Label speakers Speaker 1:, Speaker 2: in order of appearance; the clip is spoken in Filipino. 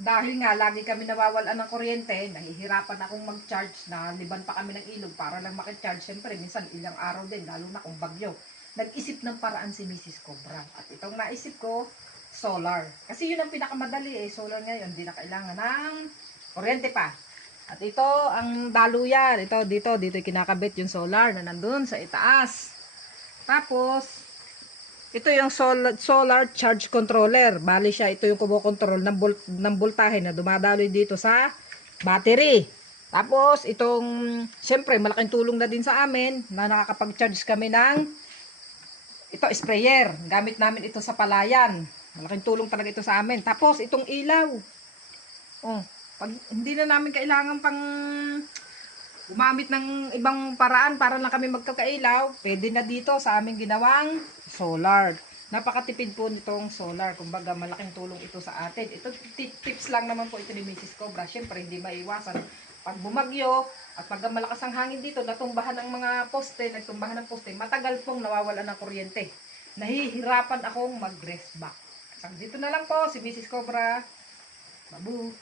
Speaker 1: dahil nga lagi kami nawawalan ng kuryente, nahihirapan akong mag-charge na liban pa kami ng ilog para lang makicharge. Siyempre, minsan ilang araw din, lalo na kung bagyo. Nag-isip ng paraan si Mrs. Cobra. At itong naisip ko, solar. Kasi yun ang pinakamadali eh. Solar ngayon, hindi na kailangan ng kuryente pa. At ito, ang daluyan. Ito, dito, dito kinakabit yung solar na nandun sa itaas. Tapos, ito yung solar, solar charge controller. Bali siya, ito yung kumokontrol ng, volt, ng voltahe na dumadaloy dito sa battery. Tapos, itong, syempre, malaking tulong na din sa amin na nakakapag-charge kami ng, ito, sprayer. Gamit namin ito sa palayan. Malaking tulong talaga ito sa amin. Tapos, itong ilaw. Oh, pag hindi na namin kailangan pang gumamit ng ibang paraan para lang kami magkakailaw, pwede na dito sa aming ginawang solar. Napakatipid po nitong solar. Kumbaga, malaking tulong ito sa atin. Ito, ti- tips lang naman po ito ni Mrs. Cobra. Siyempre, hindi maiwasan. Pag bumagyo, at pag malakas ang hangin dito, natumbahan ng mga poste, nagtumbahan ng poste, matagal pong nawawala ng kuryente. Nahihirapan akong mag-rest back. So, dito na lang po si Mrs. Cobra. Babu.